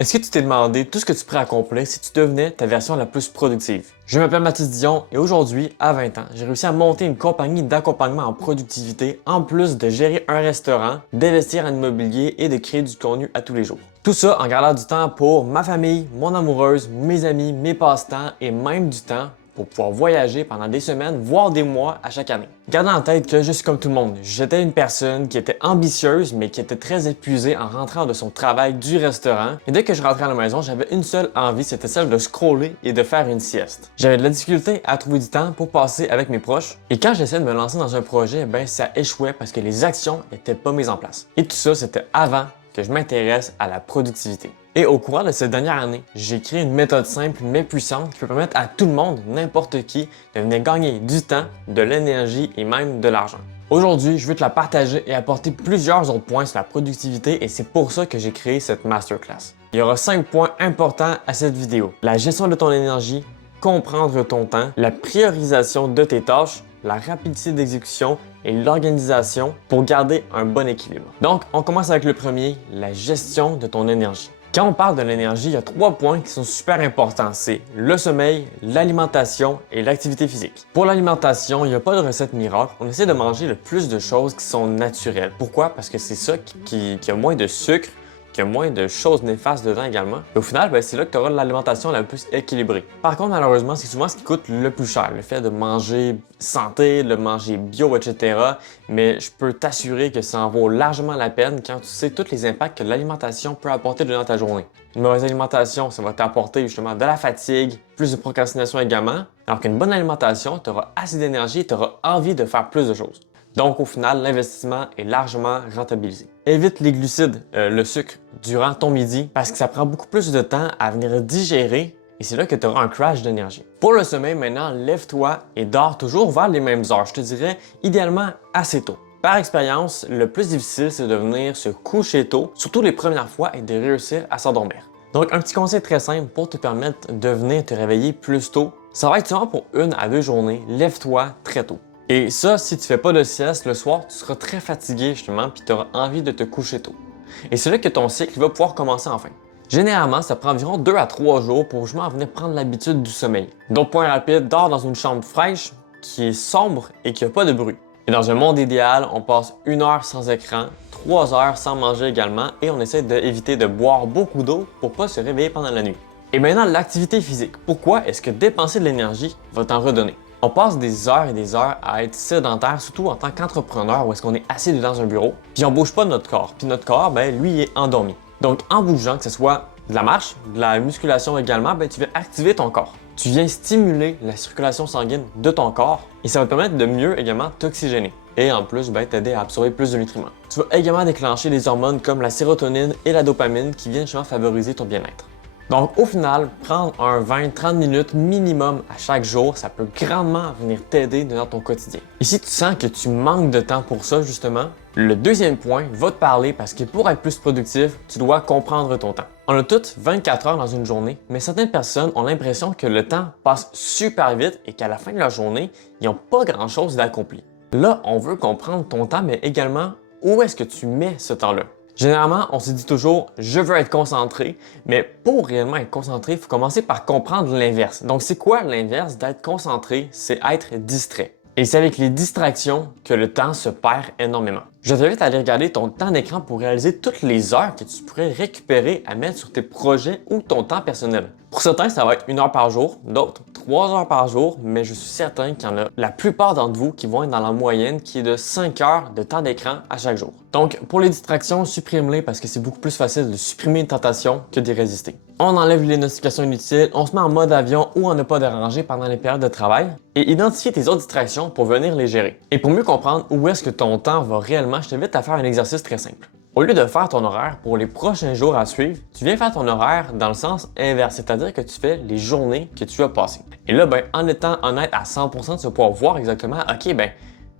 Est-ce que tu t'es demandé tout ce que tu pourrais accomplir si tu devenais ta version la plus productive? Je m'appelle Mathis Dion et aujourd'hui, à 20 ans, j'ai réussi à monter une compagnie d'accompagnement en productivité en plus de gérer un restaurant, d'investir en immobilier et de créer du contenu à tous les jours. Tout ça en gardant du temps pour ma famille, mon amoureuse, mes amis, mes passe-temps et même du temps pour pouvoir voyager pendant des semaines, voire des mois à chaque année. Gardez en tête que je suis comme tout le monde. J'étais une personne qui était ambitieuse, mais qui était très épuisée en rentrant de son travail du restaurant. Et dès que je rentrais à la maison, j'avais une seule envie, c'était celle de scroller et de faire une sieste. J'avais de la difficulté à trouver du temps pour passer avec mes proches. Et quand j'essayais de me lancer dans un projet, ça échouait parce que les actions n'étaient pas mises en place. Et tout ça, c'était avant que je m'intéresse à la productivité. Et au cours de cette dernière année, j'ai créé une méthode simple mais puissante qui peut permettre à tout le monde, n'importe qui, de venir gagner du temps, de l'énergie et même de l'argent. Aujourd'hui, je veux te la partager et apporter plusieurs autres points sur la productivité et c'est pour ça que j'ai créé cette masterclass. Il y aura 5 points importants à cette vidéo. La gestion de ton énergie, comprendre ton temps, la priorisation de tes tâches, la rapidité d'exécution et l'organisation pour garder un bon équilibre. Donc, on commence avec le premier, la gestion de ton énergie. Quand on parle de l'énergie, il y a 3 points qui sont super importants. C'est le sommeil, l'alimentation et l'activité physique. Pour l'alimentation, il n'y a pas de recette miracle. On essaie de manger le plus de choses qui sont naturelles. Pourquoi? Parce que c'est ça qui a moins de sucre, qui a moins de choses néfastes dedans également. Et au final, c'est là que tu auras l'alimentation la plus équilibrée. Par contre, malheureusement, c'est souvent ce qui coûte le plus cher. Le fait de manger santé, de manger bio, etc. Mais je peux t'assurer que ça en vaut largement la peine quand tu sais tous les impacts que l'alimentation peut apporter durant ta journée. Une mauvaise alimentation, ça va t'apporter justement de la fatigue, plus de procrastination également. Alors qu'une bonne alimentation, tu auras assez d'énergie et tu auras envie de faire plus de choses. Donc, au final, l'investissement est largement rentabilisé. Évite les glucides, le sucre, durant ton midi parce que ça prend beaucoup plus de temps à venir digérer et c'est là que tu auras un crash d'énergie. Pour le sommeil, maintenant, lève-toi et dors toujours vers les mêmes heures. Je te dirais idéalement assez tôt. Par expérience, le plus difficile, c'est de venir se coucher tôt, surtout les premières fois, et de réussir à s'endormir. Donc, un petit conseil très simple pour te permettre de venir te réveiller plus tôt, ça va être souvent pour 1 à 2 journées, lève-toi très tôt. Et ça, si tu fais pas de sieste le soir, tu seras très fatigué justement puis tu auras envie de te coucher tôt. Et c'est là que ton cycle va pouvoir commencer enfin. Généralement, ça prend environ 2 à 3 jours pour justement venir prendre l'habitude du sommeil. Donc, point rapide, dors dans une chambre fraîche, qui est sombre et qui n'a pas de bruit. Et dans un monde idéal, on passe 1 heure sans écran, 3 heures sans manger également et on essaie d'éviter de boire beaucoup d'eau pour pas se réveiller pendant la nuit. Et maintenant, l'activité physique. Pourquoi est-ce que dépenser de l'énergie va t'en redonner? On passe des heures et des heures à être sédentaire, surtout en tant qu'entrepreneur où est-ce qu'on est assis dans un bureau, puis on bouge pas de notre corps. Puis notre corps, lui, il est endormi. Donc, en bougeant, que ce soit de la marche, de la musculation également, tu viens activer ton corps. Tu viens stimuler la circulation sanguine de ton corps et ça va te permettre de mieux également t'oxygéner. Et en plus, t'aider à absorber plus de nutriments. Tu vas également déclencher des hormones comme la sérotonine et la dopamine qui viennent justement favoriser ton bien-être. Donc, au final, prendre un 20-30 minutes minimum à chaque jour, ça peut grandement venir t'aider dans ton quotidien. Et si tu sens que tu manques de temps pour ça, justement, le deuxième point va te parler parce que pour être plus productif, tu dois comprendre ton temps. On a toutes 24 heures dans une journée, mais certaines personnes ont l'impression que le temps passe super vite et qu'à la fin de la journée, ils n'ont pas grand-chose d'accompli. Là, on veut comprendre ton temps, mais également où est-ce que tu mets ce temps-là. Généralement, on se dit toujours « je veux être concentré », mais pour réellement être concentré, il faut commencer par comprendre l'inverse. Donc, c'est quoi l'inverse d'être concentré? C'est être distrait. Et c'est avec les distractions que le temps se perd énormément. Je t'invite à aller regarder ton temps d'écran pour réaliser toutes les heures que tu pourrais récupérer à mettre sur tes projets ou ton temps personnel. Pour certains, ça va être 1 heure par jour, d'autres 3 heures par jour, mais je suis certain qu'il y en a la plupart d'entre vous qui vont être dans la moyenne qui est de 5 heures de temps d'écran à chaque jour. Donc, pour les distractions, supprime-les parce que c'est beaucoup plus facile de supprimer une tentation que d'y résister. On enlève les notifications inutiles, on se met en mode avion ou en ne pas déranger pendant les périodes de travail et identifier tes autres distractions pour venir les gérer. Et pour mieux comprendre où est-ce que ton temps va réellement, je t'invite à faire un exercice très simple. Au lieu de faire ton horaire pour les prochains jours à suivre, tu viens faire ton horaire dans le sens inverse, c'est-à-dire que tu fais les journées que tu as passées. Et là, en étant honnête à 100%, tu vas pouvoir voir exactement, OK,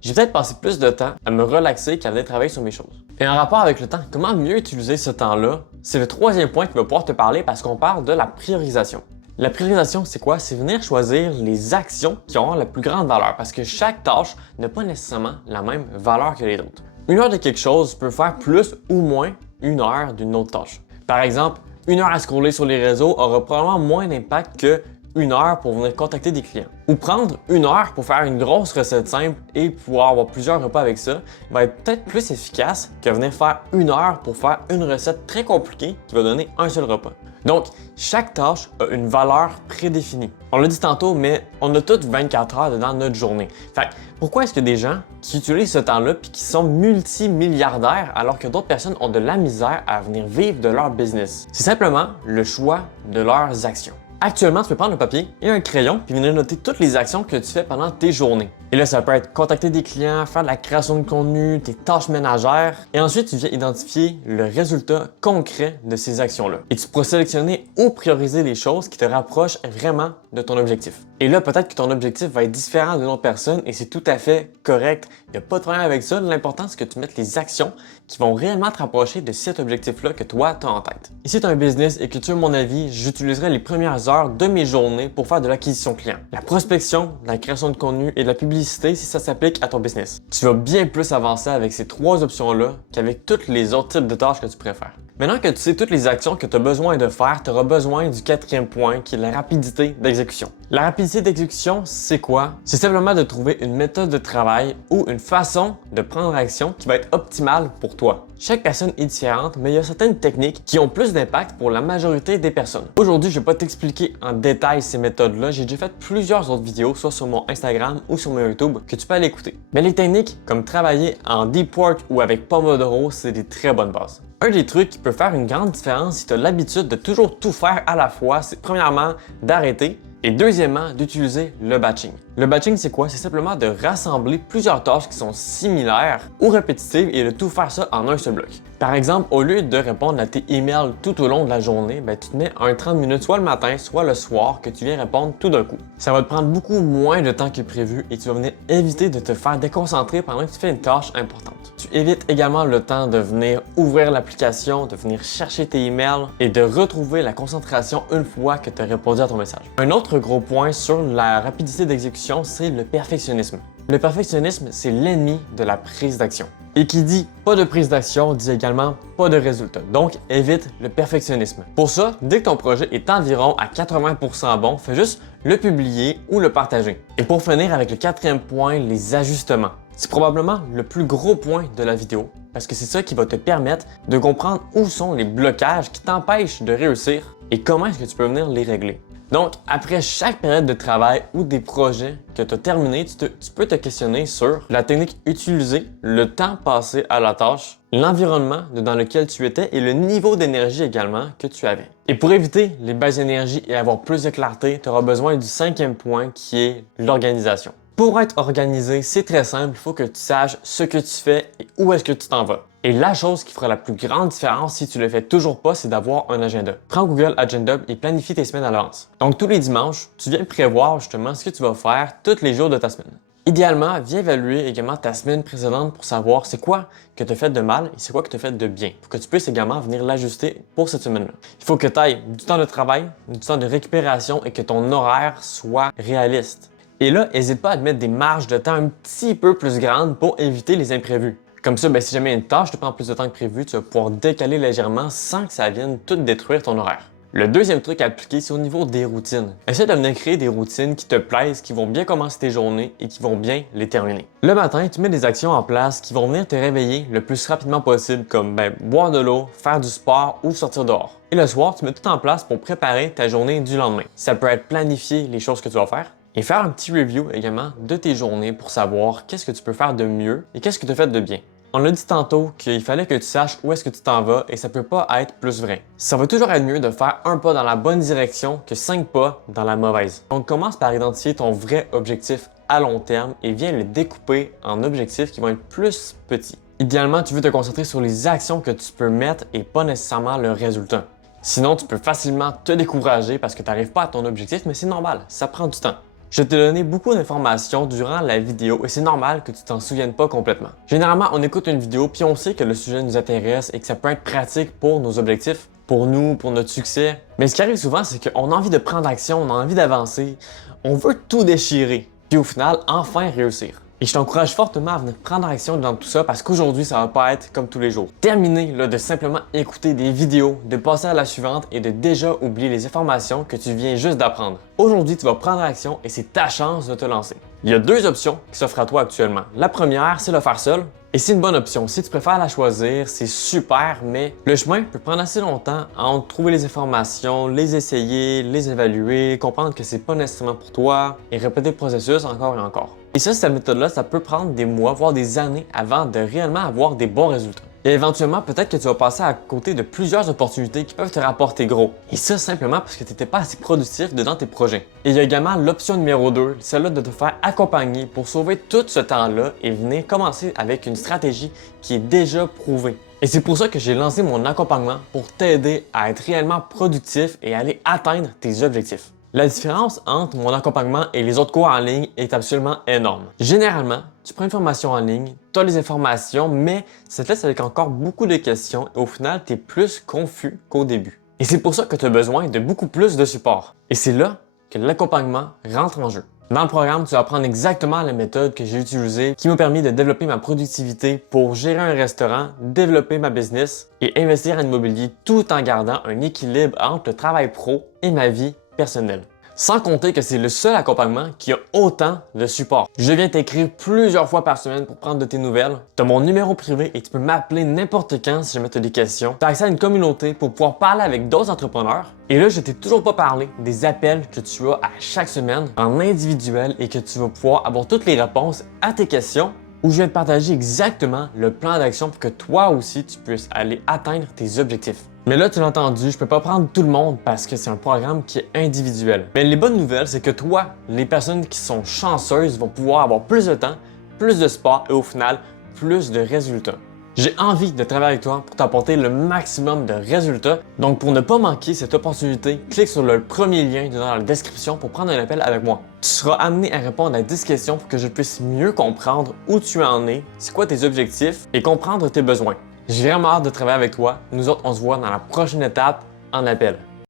j'ai peut-être passé plus de temps à me relaxer qu'à venir travailler sur mes choses. Et en rapport avec le temps, comment mieux utiliser ce temps-là? C'est le troisième point qui va pouvoir te parler parce qu'on parle de la priorisation. La priorisation, c'est quoi? C'est venir choisir les actions qui auront la plus grande valeur parce que chaque tâche n'a pas nécessairement la même valeur que les autres. 1 heure de quelque chose peut faire plus ou moins 1 heure d'une autre tâche. Par exemple, 1 heure à scroller sur les réseaux aura probablement moins d'impact que 1 heure pour venir contacter des clients. Ou prendre 1 heure pour faire une grosse recette simple et pouvoir avoir plusieurs repas avec ça va être peut-être plus efficace que venir faire 1 heure pour faire une recette très compliquée qui va donner un seul repas. Donc, chaque tâche a une valeur prédéfinie. On l'a dit tantôt, mais on a toutes 24 heures dans notre journée. Fait que pourquoi est-ce que des gens qui utilisent ce temps-là puis qui sont multimilliardaires alors que d'autres personnes ont de la misère à venir vivre de leur business? C'est simplement le choix de leurs actions. Actuellement, tu peux prendre un papier et un crayon puis venir noter toutes les actions que tu fais pendant tes journées. Et là, ça peut être contacter des clients, faire de la création de contenu, tes tâches ménagères. Et ensuite, tu viens identifier le résultat concret de ces actions-là. Et tu pourras sélectionner ou prioriser les choses qui te rapprochent vraiment de ton objectif. Et là, peut-être que ton objectif va être différent d'une autre personne et c'est tout à fait correct. Il n'y a pas de problème avec ça. L'important, c'est que tu mettes les actions qui vont réellement te rapprocher de cet objectif-là que toi, tu as en tête. Et si tu as un business et que tu veux mon avis, j'utiliserai les premières heures de mes journées pour faire de l'acquisition client, la prospection, la création de contenu et de la publicité si ça s'applique à ton business. Tu vas bien plus avancer avec ces 3 options-là qu'avec tous les autres types de tâches que tu préfères. Maintenant que tu sais toutes les actions que tu as besoin de faire, tu auras besoin du 4e point qui est la rapidité d'exécution. La rapidité d'exécution, c'est quoi? C'est simplement de trouver une méthode de travail ou une façon de prendre action qui va être optimale pour toi. Chaque personne est différente, mais il y a certaines techniques qui ont plus d'impact pour la majorité des personnes. Aujourd'hui, je ne vais pas t'expliquer en détail ces méthodes-là. J'ai déjà fait plusieurs autres vidéos, soit sur mon Instagram ou sur mon YouTube, que tu peux aller écouter. Mais les techniques, comme travailler en deep work ou avec Pomodoro, c'est des très bonnes bases. Un des trucs qui peut faire une grande différence si tu as l'habitude de toujours tout faire à la fois, c'est premièrement d'arrêter et deuxièmement d'utiliser le batching. Le batching, c'est quoi? C'est simplement de rassembler plusieurs tâches qui sont similaires ou répétitives et de tout faire ça en un seul bloc. Par exemple, au lieu de répondre à tes emails tout au long de la journée, tu te mets un 30 minutes soit le matin, soit le soir que tu viens répondre tout d'un coup. Ça va te prendre beaucoup moins de temps que prévu et tu vas venir éviter de te faire déconcentrer pendant que tu fais une tâche importante. Tu évites également le temps de venir ouvrir l'application, de venir chercher tes emails et de retrouver la concentration une fois que tu as répondu à ton message. Un autre gros point sur la rapidité d'exécution, c'est le perfectionnisme. Le perfectionnisme, c'est l'ennemi de la prise d'action. Et qui dit pas de prise d'action dit également pas de résultat. Donc, évite le perfectionnisme. Pour ça, dès que ton projet est environ à 80% bon, fais juste le publier ou le partager. Et pour finir avec le 4e point, les ajustements. C'est probablement le plus gros point de la vidéo parce que c'est ça qui va te permettre de comprendre où sont les blocages qui t'empêchent de réussir et comment est-ce que tu peux venir les régler. Donc, après chaque période de travail ou des projets que tu as terminés, tu peux te questionner sur la technique utilisée, le temps passé à la tâche, l'environnement dans lequel tu étais et le niveau d'énergie également que tu avais. Et pour éviter les baisses d'énergie et avoir plus de clarté, tu auras besoin du 5e point qui est l'organisation. Pour être organisé, c'est très simple, il faut que tu saches ce que tu fais et où est-ce que tu t'en vas. Et la chose qui fera la plus grande différence si tu ne le fais toujours pas, c'est d'avoir un agenda. Prends Google Agenda et planifie tes semaines à l'avance. Donc tous les dimanches, tu viens prévoir justement ce que tu vas faire tous les jours de ta semaine. Idéalement, viens évaluer également ta semaine précédente pour savoir c'est quoi que tu as fait de mal et c'est quoi que tu as fait de bien, pour que tu puisses également venir l'ajuster pour cette semaine-là. Il faut que tu ailles du temps de travail, du temps de récupération et que ton horaire soit réaliste. Et là, n'hésite pas à te mettre des marges de temps un petit peu plus grandes pour éviter les imprévus. Comme ça, si jamais une tâche te prend plus de temps que prévu, tu vas pouvoir décaler légèrement sans que ça vienne tout détruire ton horaire. Le deuxième truc à appliquer, c'est au niveau des routines. Essaie de venir créer des routines qui te plaisent, qui vont bien commencer tes journées et qui vont bien les terminer. Le matin, tu mets des actions en place qui vont venir te réveiller le plus rapidement possible, comme boire de l'eau, faire du sport ou sortir dehors. Et le soir, tu mets tout en place pour préparer ta journée du lendemain. Ça peut être planifier les choses que tu vas faire, et faire un petit review également de tes journées pour savoir qu'est-ce que tu peux faire de mieux et qu'est-ce que tu as fait de bien. On a dit tantôt qu'il fallait que tu saches où est-ce que tu t'en vas et ça peut pas être plus vrai. Ça va toujours être mieux de faire un pas dans la bonne direction que 5 pas dans la mauvaise. Donc commence par identifier ton vrai objectif à long terme et viens le découper en objectifs qui vont être plus petits. Idéalement, tu veux te concentrer sur les actions que tu peux mettre et pas nécessairement le résultat. Sinon, tu peux facilement te décourager parce que tu n'arrives pas à ton objectif, mais c'est normal, ça prend du temps. Je t'ai donné beaucoup d'informations durant la vidéo et c'est normal que tu t'en souviennes pas complètement. Généralement, on écoute une vidéo puis on sait que le sujet nous intéresse et que ça peut être pratique pour nos objectifs, pour nous, pour notre succès. Mais ce qui arrive souvent, c'est qu'on a envie de prendre action, on a envie d'avancer, on veut tout déchirer, puis au final, enfin réussir. Et je t'encourage fortement à venir prendre action dans tout ça parce qu'aujourd'hui, ça va pas être comme tous les jours. Terminer là, de simplement écouter des vidéos, de passer à la suivante et de déjà oublier les informations que tu viens juste d'apprendre. Aujourd'hui, tu vas prendre action et c'est ta chance de te lancer. Il y a deux options qui s'offrent à toi actuellement. La première, c'est le faire seul. Et c'est une bonne option. Si tu préfères la choisir, c'est super, mais le chemin peut prendre assez longtemps entre trouver les informations, les essayer, les évaluer, comprendre que c'est pas nécessairement pour toi et répéter le processus encore et encore. Et ça, cette méthode-là, ça peut prendre des mois, voire des années avant de réellement avoir des bons résultats. Et éventuellement, peut-être que tu vas passer à côté de plusieurs opportunités qui peuvent te rapporter gros. Et ça, simplement parce que tu n'étais pas assez productif dedans tes projets. Et il y a également l'option numéro 2, celle-là de te faire accompagner pour sauver tout ce temps-là et venir commencer avec une stratégie qui est déjà prouvée. Et c'est pour ça que j'ai lancé mon accompagnement pour t'aider à être réellement productif et aller atteindre tes objectifs. La différence entre mon accompagnement et les autres cours en ligne est absolument énorme. Généralement, tu prends une formation en ligne, tu as les informations, mais ça te laisse avec encore beaucoup de questions et au final, tu es plus confus qu'au début. Et c'est pour ça que tu as besoin de beaucoup plus de support. Et c'est là que l'accompagnement rentre en jeu. Dans le programme, tu vas apprendre exactement la méthode que j'ai utilisée qui m'a permis de développer ma productivité pour gérer un restaurant, développer ma business et investir en immobilier tout en gardant un équilibre entre le travail pro et ma vie personnelle. Sans compter que c'est le seul accompagnement qui a autant de support. Je viens t'écrire plusieurs fois par semaine pour prendre de tes nouvelles. Tu as mon numéro privé et tu peux m'appeler n'importe quand si jamais tu as des questions. Tu as accès à une communauté pour pouvoir parler avec d'autres entrepreneurs. Et là, je t'ai toujours pas parlé des appels que tu as à chaque semaine en individuel et que tu vas pouvoir avoir toutes les réponses à tes questions où je vais te partager exactement le plan d'action pour que toi aussi tu puisses aller atteindre tes objectifs. Mais là, tu l'as entendu, je peux pas prendre tout le monde parce que c'est un programme qui est individuel. Mais les bonnes nouvelles, c'est que toi, les personnes qui sont chanceuses vont pouvoir avoir plus de temps, plus de sport et au final, plus de résultats. J'ai envie de travailler avec toi pour t'apporter le maximum de résultats. Donc, pour ne pas manquer cette opportunité, clique sur le premier lien dans la description pour prendre un appel avec moi. Tu seras amené à répondre à 10 questions pour que je puisse mieux comprendre où tu en es, c'est quoi tes objectifs et comprendre tes besoins. J'ai vraiment hâte de travailler avec toi. Nous autres, on se voit dans la prochaine étape en appel.